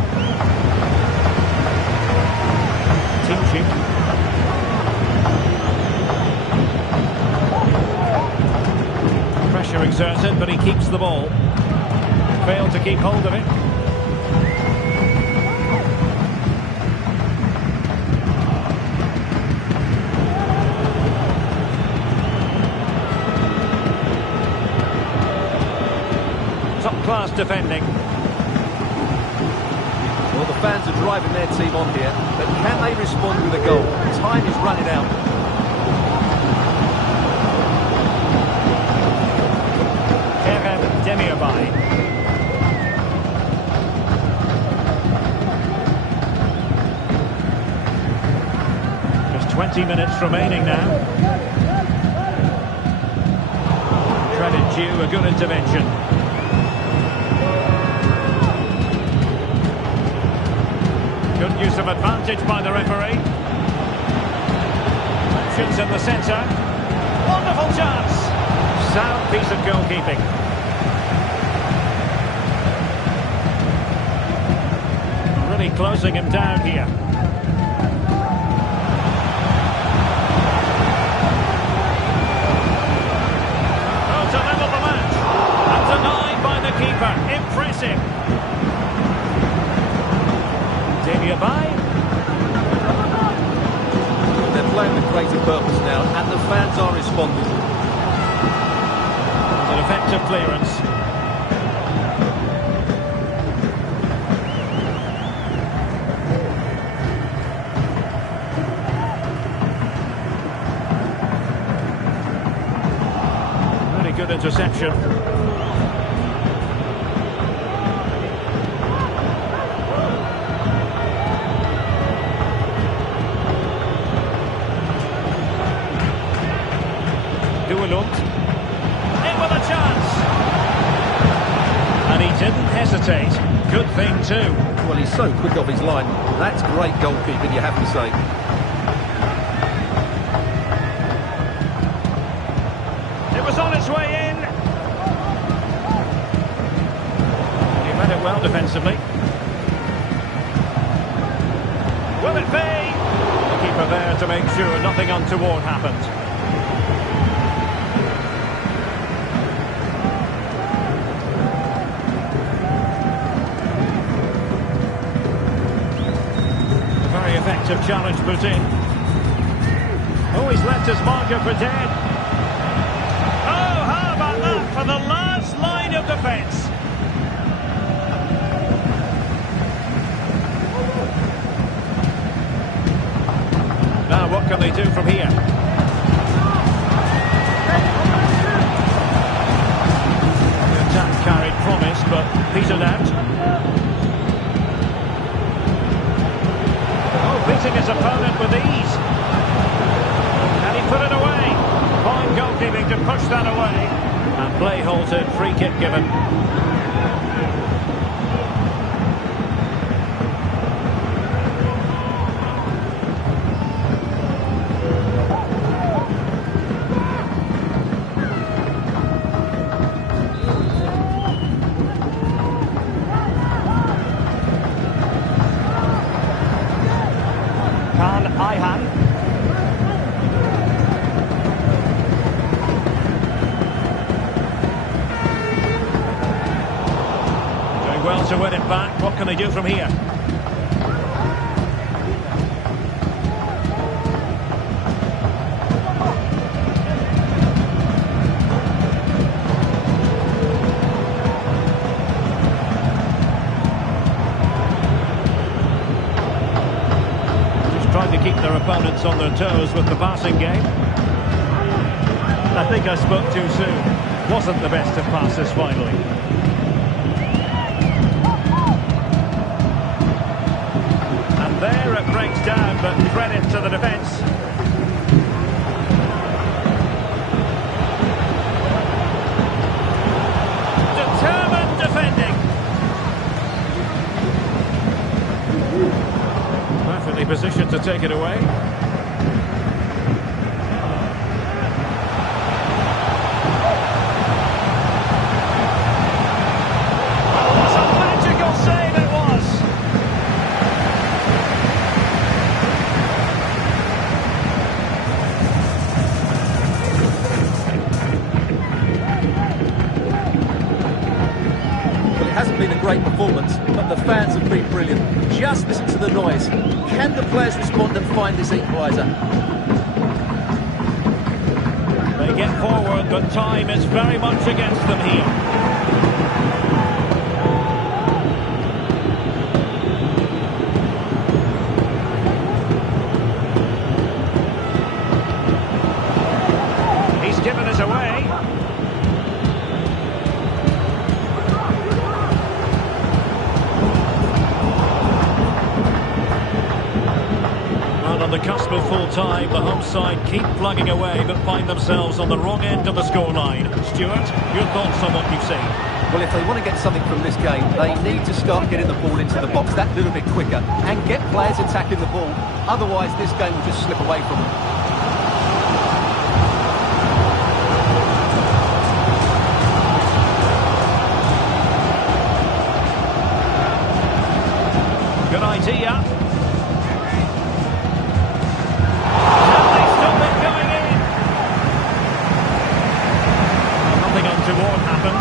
Pressure exerted, but he keeps the ball. Failed to keep hold of it. Top-class defending. Well, the fans are driving their team on here, but can they respond with a goal? Time is running out. Kerem Demirbay. Just 20 minutes remaining now. Credit due, a good intervention. Good use of advantage by the referee. Options in the centre. Wonderful chance. Sound piece of goalkeeping. Really closing him down here. Oh, to level the match. And denied by the keeper. Impressive. Demirbay. purpose now, and the fans are responding. An effective clearance. Really good interception. In with a chance. And he didn't hesitate. Good thing too. Well, he's so quick off his line. That's great goalkeeping, you have to say. It was on its way in. He read it well defensively. Will it be? The keeper there to make sure nothing untoward happened. Effective challenge put in. Oh, he's left his marker for dead. Oh, how about that for the last line of defence? Now, what can they do from here? The attack carried promise, but petered out. Beating his opponent with ease. And he put it away. Fine goalkeeping to push that away. And play halted, free kick given. Well to win it back. What can they do from here? Just trying to keep their opponents on their toes with the passing game. I think I spoke too soon. Wasn't the best of passes finally. There it breaks down, but credit to the defence. Determined defending. Perfectly positioned to take it away. That's a magical save it was. Been a great performance, but the fans have been brilliant. Just listen to the noise. Can the players respond and find this equaliser? They get forward, but time is very much against them here. He's given us away. On the cusp of full time, the home side keep plugging away but find themselves on the wrong end of the scoreline. Stuart, your thoughts on what you've seen? Well, if they want to get something from this game, they need to start getting the ball into the box that little bit quicker and get players attacking the ball. Otherwise, this game will just slip away from them. Good idea. Untoward happened.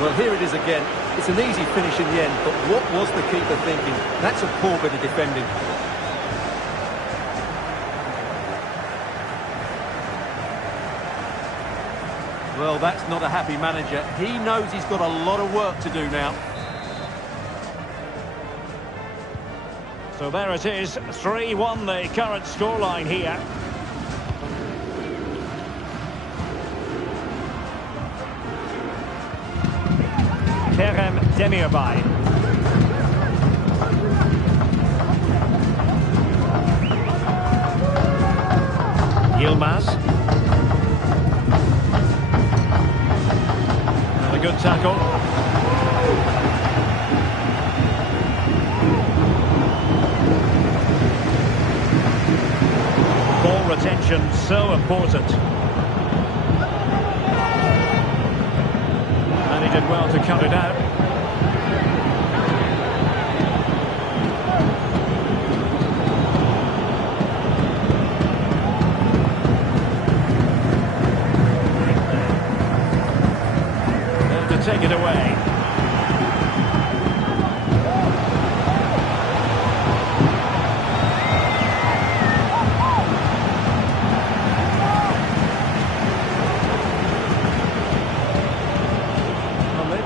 Well, here it is again. It's an easy finish in the end, but what was the keeper thinking? That's a poor bit of defending. Well, that's not a happy manager. He knows he's got a lot of work to do now. So there it is, 3-1 the current scoreline here. Kerem Demirbay. Yilmaz. And a good tackle. Ball retention so important. And he did well to cut it out. To take it away.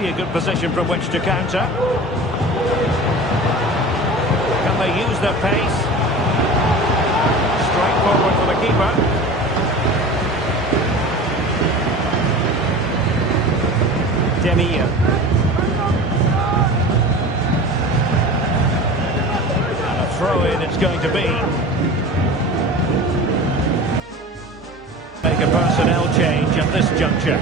A good position from which to counter. Can they use their pace? Straight forward for the keeper. Demir. And a throw-in it's going to be. Make a personnel change at this juncture.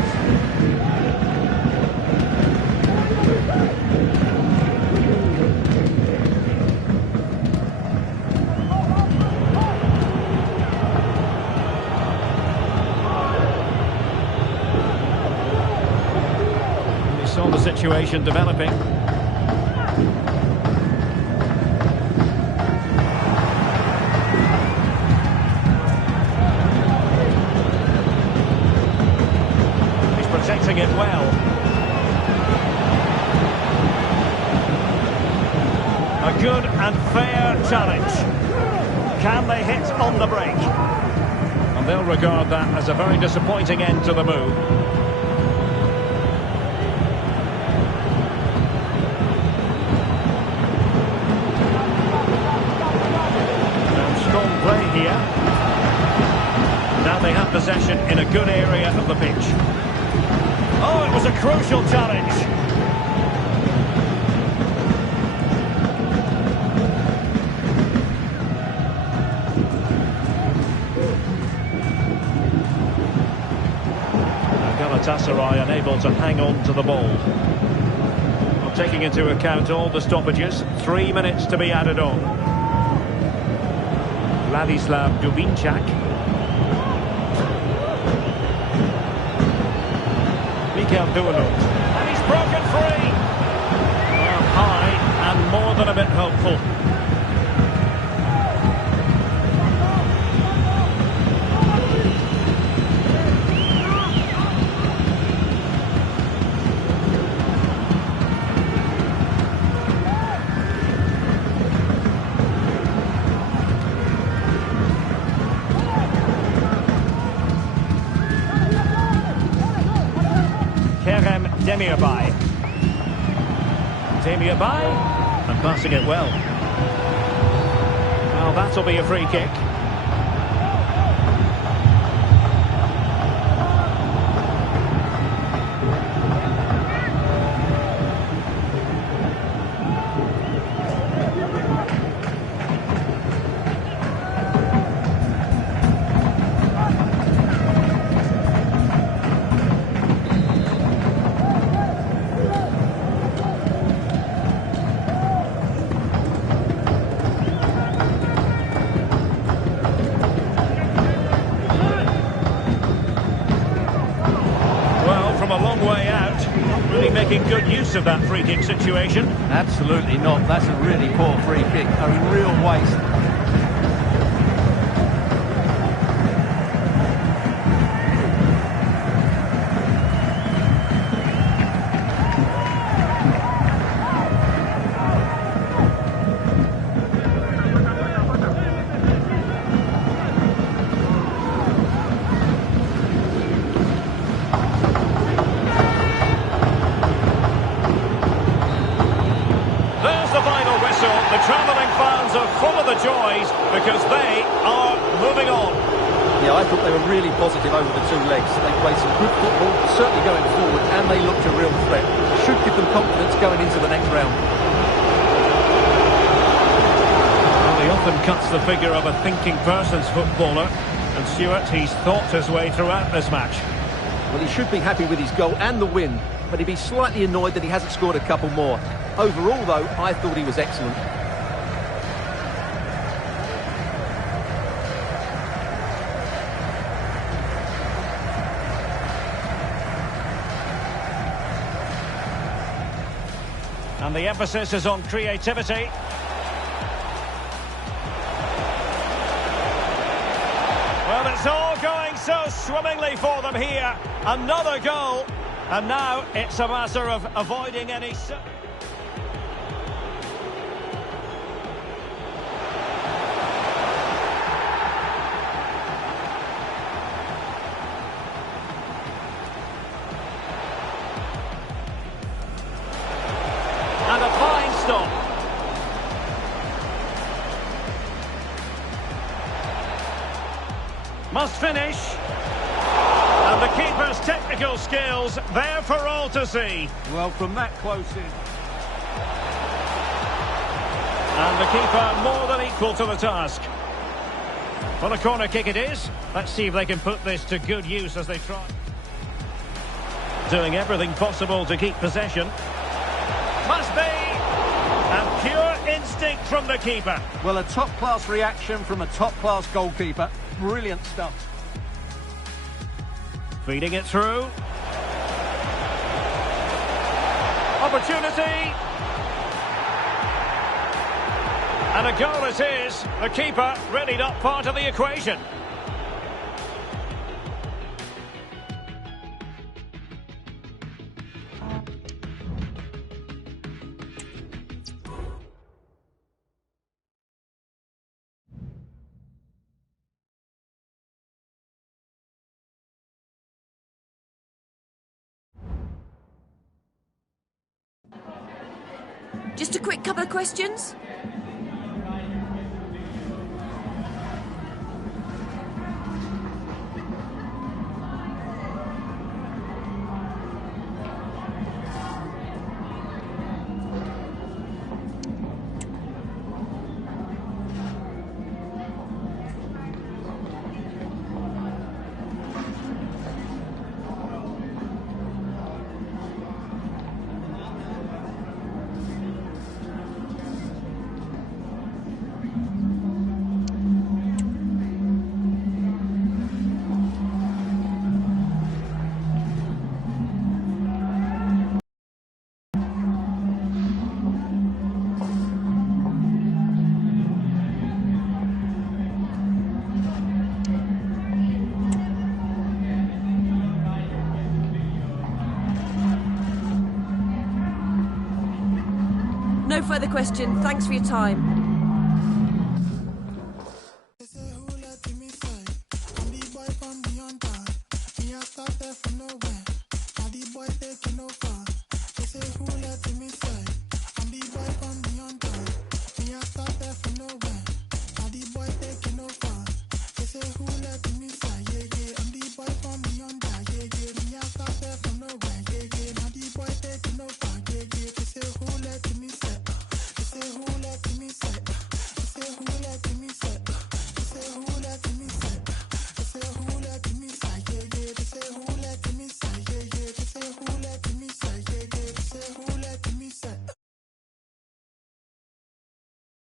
Saw the situation developing. He's protecting it well. A good and fair challenge. Can they hit on the break? And they'll regard that as a very disappointing end to the move. Play here. Now they have possession in a good area of the pitch. Oh, it was a crucial challenge. Galatasaray unable to hang on to the ball. Well, taking into account all the stoppages, 3 minutes to be added on. Vladislav Dubinčak. Mikel Duanut. And he's broken free. Well, high and more than a bit hopeful. Kerem Demirbay. Demirbay, and passing it well. Well, that'll be a free kick. A long way out, really making good use of that free kick situation. Absolutely not. That's a really poor free kick. A real waste. really positive over the two legs. They played some good football, certainly going forward, and they looked a real threat. Should give them confidence going into the next round. Well, he often cuts the figure of a thinking person's footballer, and Stuart, he's thought his way throughout this match. Well, he should be happy with his goal and the win, but he'd be slightly annoyed that he hasn't scored a couple more. Overall, though, I thought he was excellent. And the emphasis is on creativity. Well, it's all going so swimmingly for them here. Another goal. And now it's a matter of avoiding any... And a fine stop. Must finish. And the keeper's technical skills there for all to see. Well, from that close in. And the keeper more than equal to the task. Well, a corner kick it is. Let's see if they can put this to good use as they try. Doing everything possible to keep possession. Must be. And pure instinct from the keeper. Well, a top-class reaction from a top-class goalkeeper. Brilliant stuff. Feeding it through. Opportunity. And a goal it is. The keeper really not part of the equation. Just a quick couple of questions. No further question. Thanks for your time. They say who let him inside? I'm the boy from the under. Me I start there from nowhere.